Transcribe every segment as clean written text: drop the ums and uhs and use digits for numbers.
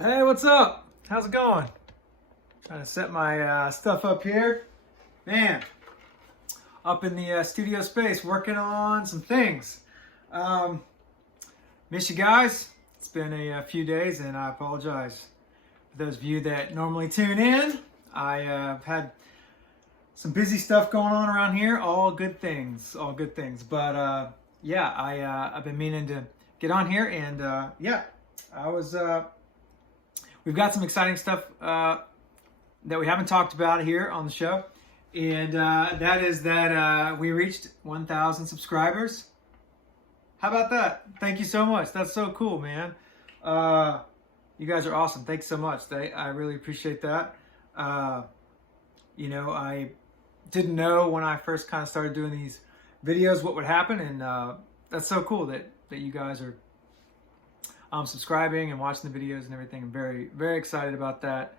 Hey, what's up? How's it going? Trying to set my stuff up here. Man, up in the studio space working on some things. Um, Miss you guys. It's been a few days and I apologize. For those of you that normally tune in, I've had some busy stuff going on around here. All good things. All good things. But yeah, I've been meaning to get on here and yeah, I was. We've got some exciting stuff that we haven't talked about here on the show, and that is that we reached 1,000 subscribers. How about that? Thank you so much. That's so cool, man. You guys are awesome. Thanks so much. I really appreciate that. I didn't know when I first kind of started doing these videos what would happen, and that's so cool that you guys are subscribing and watching the videos and everything. I'm very, very excited about that.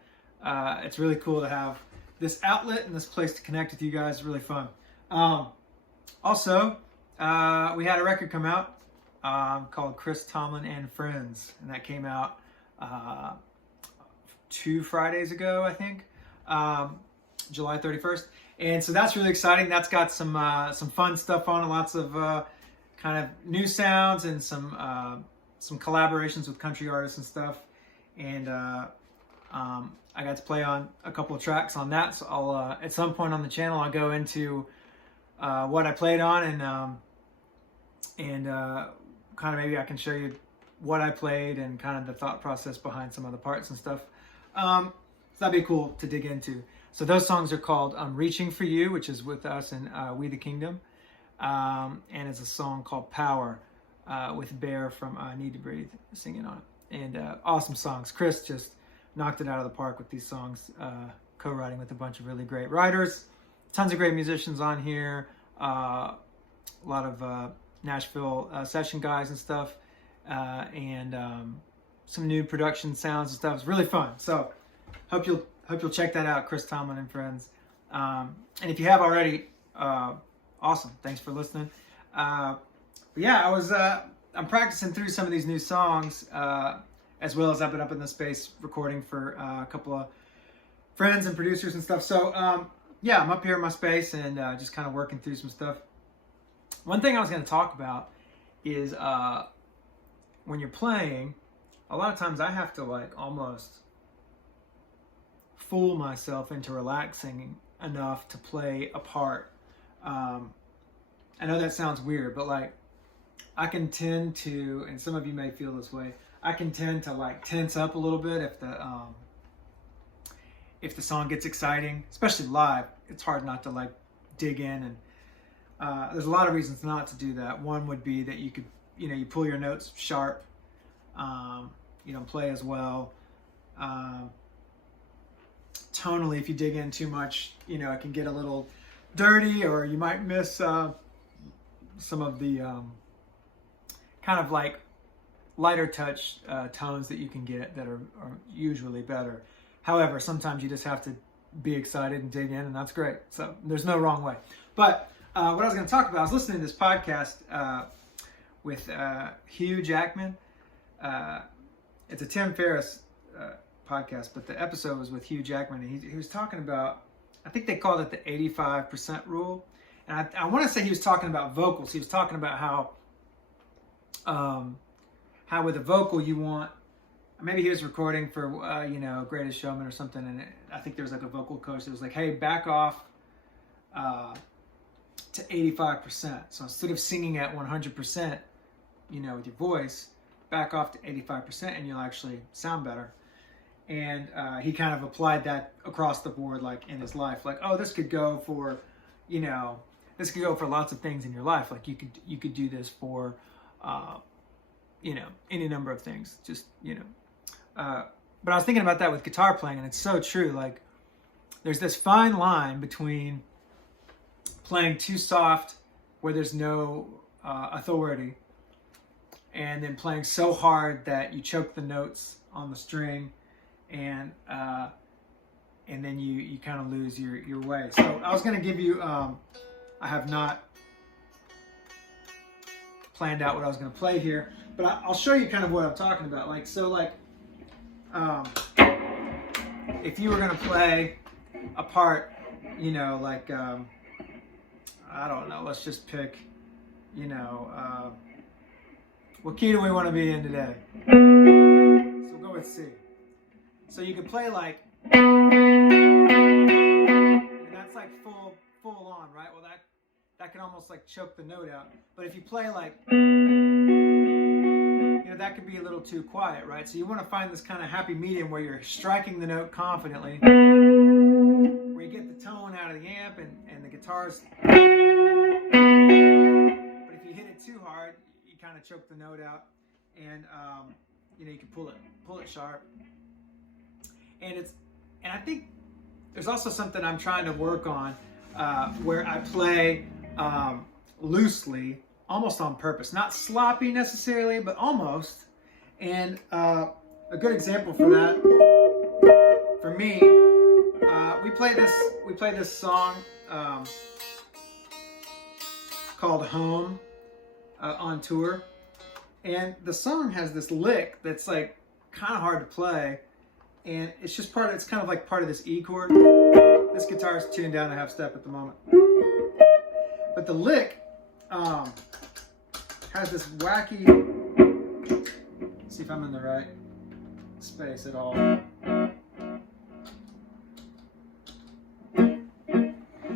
It's really cool to have this outlet and this place to connect with you guys. It's really fun. Also, we had a record come out called Chris Tomlin and Friends, and that came out 2 Fridays ago, I think, July 31st. And so that's really exciting. That's got some fun stuff on it, lots of kind of new sounds and some collaborations with country artists and stuff, and I got to play on a couple of tracks on that. So I'll at some point on the channel I'll go into what I played on, and kind of maybe I can show you what I played and kind of the thought process behind some of the parts and stuff. So that'd be cool to dig into. So those songs are called "Reaching for You," which is with us in We the Kingdom, and it's a song called "Power." With Bear from Need to Breathe singing on it. And awesome songs. Chris just knocked it out of the park with these songs, co-writing with a bunch of really great writers. Tons of great musicians on here. A lot of Nashville session guys and stuff. And some new production sounds and stuff. It's really fun. So hope you'll check that out, Chris Tomlin and Friends. And if you have already, awesome. Thanks for listening. But yeah, I'm practicing through some of these new songs, as well as I've been up in the space recording for a couple of friends and producers and stuff. So yeah, I'm up here in my space and just kind of working through some stuff. One thing I was going to talk about is when you're playing, a lot of times I have to like almost fool myself into relaxing enough to play a part. I know that sounds weird, but like, I can tend to, and some of you may feel this way, I can tend to like tense up a little bit if the song gets exciting, especially live. It's hard not to like dig in, and there's a lot of reasons not to do that. One would be that you could, you pull your notes sharp, you don't play as well. Tonally, if you dig in too much, it can get a little dirty, or you might miss some of the kind of like lighter touch tones that you can get that are usually better. However, sometimes you just have to be excited and dig in, and that's great. So there's no wrong way. But what I was going to talk about, I was listening to this podcast with Hugh Jackman. It's a Tim Ferriss podcast, but the episode was with Hugh Jackman, and he was talking about, I think they called it the 85% rule. And I want to say he was talking about vocals. He was talking about how with a vocal you want, maybe he was recording for Greatest Showman or something, and I think there was like a vocal coach that was like, hey, back off to 85%. So instead of singing at 100%, with your voice, back off to 85% and you'll actually sound better. And he kind of applied that across the board, like in his life, like, oh, this could go for, this could go for lots of things in your life. Like you could do this for, any number of things. Just, but I was thinking about that with guitar playing, and it's so true. Like, there's this fine line between playing too soft, where there's no authority, and then playing so hard that you choke the notes on the string, and then you kind of lose your way. So I was going to give you, I have not planned out what I was going to play here, but I'll show you kind of what I'm talking about. Like, so like, um, if you were going to play a part, you know, like, I don't know, let's just pick, you know, what key do we want to be in today? So we'll go with C. So you could play like, that's like full on, right? Well, that can almost like choke the note out. But if you play like, you know, that could be a little too quiet, right? So you want to find this kind of happy medium where you're striking the note confidently, where you get the tone out of the amp and the guitars. But if you hit it too hard, you kind of choke the note out, and you know, you can pull it sharp. And I think there's also something I'm trying to work on where I play loosely, almost on purpose, not sloppy necessarily, but almost. And a good example for that, for me, we play this song called Home on tour, and the song has this lick that's like kind of hard to play, and it's just it's kind of like part of this E chord. This guitar is tuned down a half step at the moment, but the lick has this wacky, let's see if I'm in the right space at all.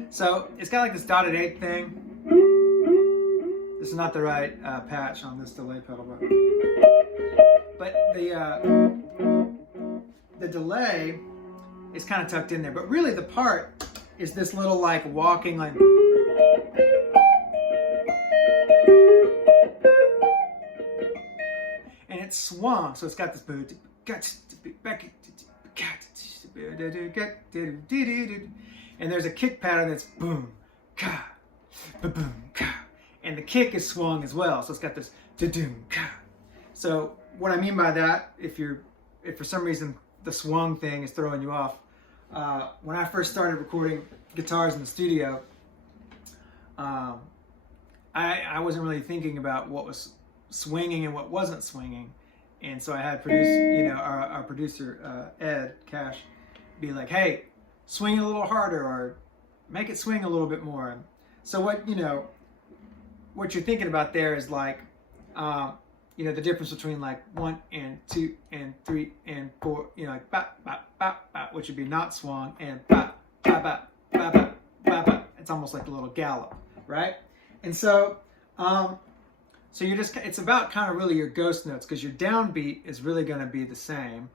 So it's got like this dotted eighth thing. This is not the right patch on this delay pedal, but the delay is kind of tucked in there. But really the part is this little like walking like, and it's swung, so it's got this, and there's a kick pattern that's boom, ka, boom, ka, and the kick is swung as well, so it's got this da-doom, ka. So what I mean by that, if for some reason the swung thing is throwing you off, when I first started recording guitars in the studio, I wasn't really thinking about what was swinging and what wasn't swinging, and so I had our producer Ed Cash be like, "Hey, swing it a little harder, or make it swing a little bit more." And so what you're thinking about there is like, the difference between like 1 and 2 and 3 and 4, like bap bap bap bap, which would be not swung, and bap bap bap bap bap bap bap. It's almost like a little gallop, right? And so, it's about kind of really your ghost notes, because your downbeat is really going to be the same,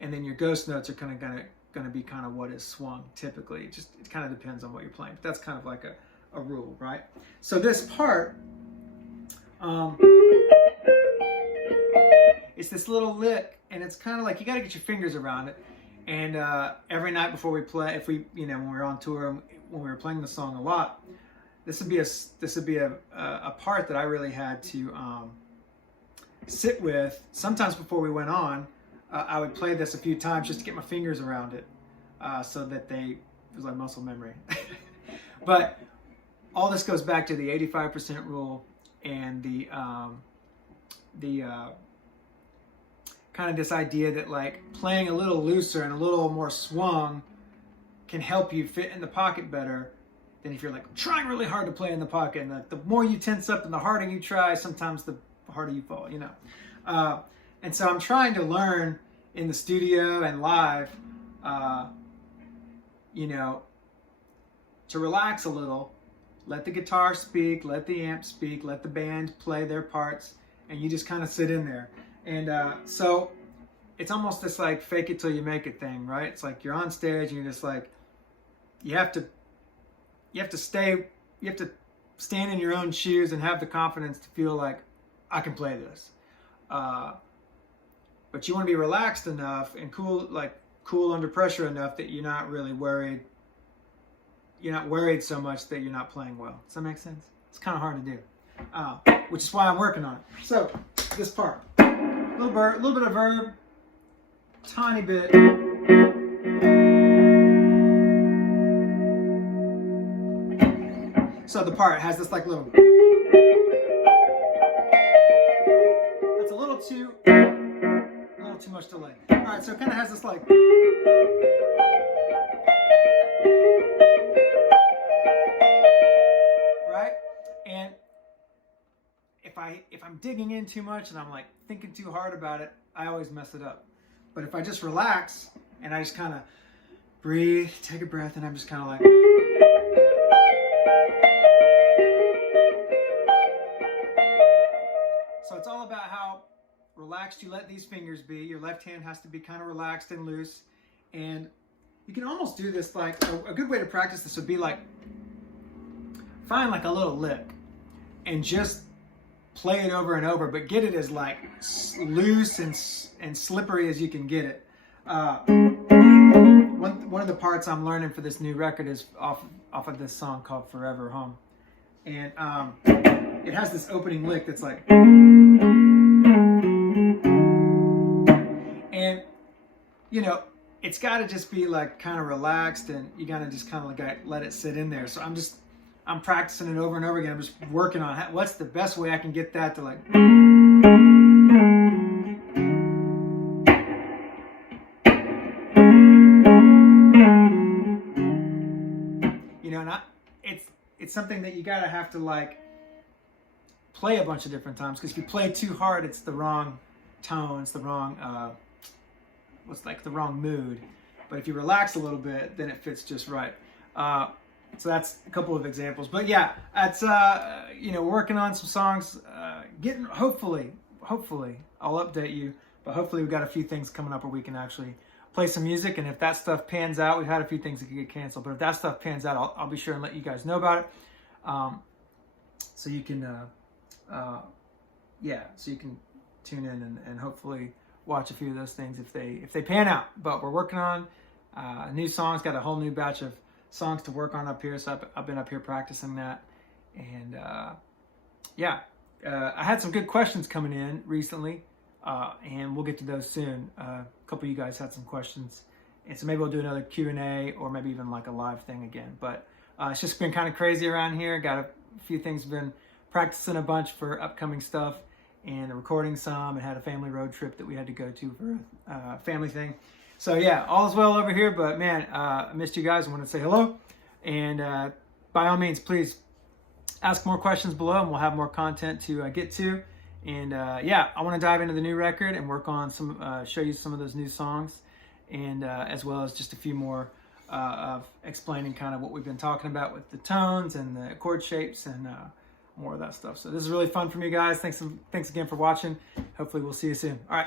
and then your ghost notes are kind of going to be kind of what is swung typically. It kind of depends on what you're playing, but that's kind of like a rule, right? So this part, it's this little lick, and it's kind of like you got to get your fingers around it. And every night before we play, when we're on tour, when we were playing the song a lot, this would be a part that I really had to sit with. Sometimes before we went on, I would play this a few times just to get my fingers around it, so that it was like muscle memory. But all this goes back to the 85% rule, and the kind of this idea that like playing a little looser and a little more swung can help you fit in the pocket better than if you're like trying really hard to play in the pocket. And the more you tense up and the harder you try, sometimes the harder you fall, And so I'm trying to learn in the studio and live, to relax a little, let the guitar speak, let the amp speak, let the band play their parts, and you just kind of sit in there. And so it's almost this like fake it till you make it thing, right? It's like you're on stage and you're just like, you have to stand in your own shoes and have the confidence to feel like I can play this. But you want to be relaxed enough and cool under pressure enough that you're not really worried. You're not worried so much that you're not playing well. Does that make sense? It's kind of hard to do, which is why I'm working on it. So this part, a little bit of verb, tiny bit. So the part has this like little. That's a little too little too much delay. All right, so it kind of has this like. Right? And if I'm digging in too much and I'm like thinking too hard about it, I always mess it up. But if I just relax and I just kind of breathe, take a breath, and I'm just kind of like. So it's all about how relaxed you let these fingers be. Your left hand has to be kind of relaxed and loose. And you can almost do this like, a good way to practice this would be like, find like a little lick and just play it over and over, but get it as like loose and slippery as you can get it. One of the parts I'm learning for this new record is off of this song called Forever Home. And it has this opening lick that's like, and you know, it's got to just be like kind of relaxed, and you got to just kind of like let it sit in there. So I'm practicing it over and over again. I'm just working on what's the best way I can get that to like. You know, and it's something that you gotta have to like play a bunch of different times, because if you play too hard, it's the wrong tone, it's the wrong the wrong mood. But if you relax a little bit, then it fits just right. So that's a couple of examples. But yeah, that's working on some songs, hopefully I'll update you, but hopefully we've got a few things coming up where we can actually play some music. And if that stuff pans out, we've had a few things that could get canceled, but if that stuff pans out, I'll be sure and let you guys know about it. So you can so you can tune in and hopefully watch a few of those things if they pan out. But we're working on new songs, got a whole new batch of songs to work on up here, so I've been up here practicing that. And I had some good questions coming in recently, and we'll get to those soon. A couple of you guys had some questions, and so maybe we'll do another Q&A, or maybe even like a live thing again. But it's just been kind of crazy around here. Got a few things, been practicing a bunch for upcoming stuff, and recording some, and had a family road trip that we had to go to for a family thing. So yeah, all is well over here, but man, I missed you guys. I wanted to say hello, and by all means, please ask more questions below, and we'll have more content to get to. And I want to dive into the new record and work on show you some of those new songs, and as well as just a few more of explaining kind of what we've been talking about with the tones and the chord shapes and more of that stuff. So this is really fun for me, guys. Thanks again for watching. Hopefully we'll see you soon. All right.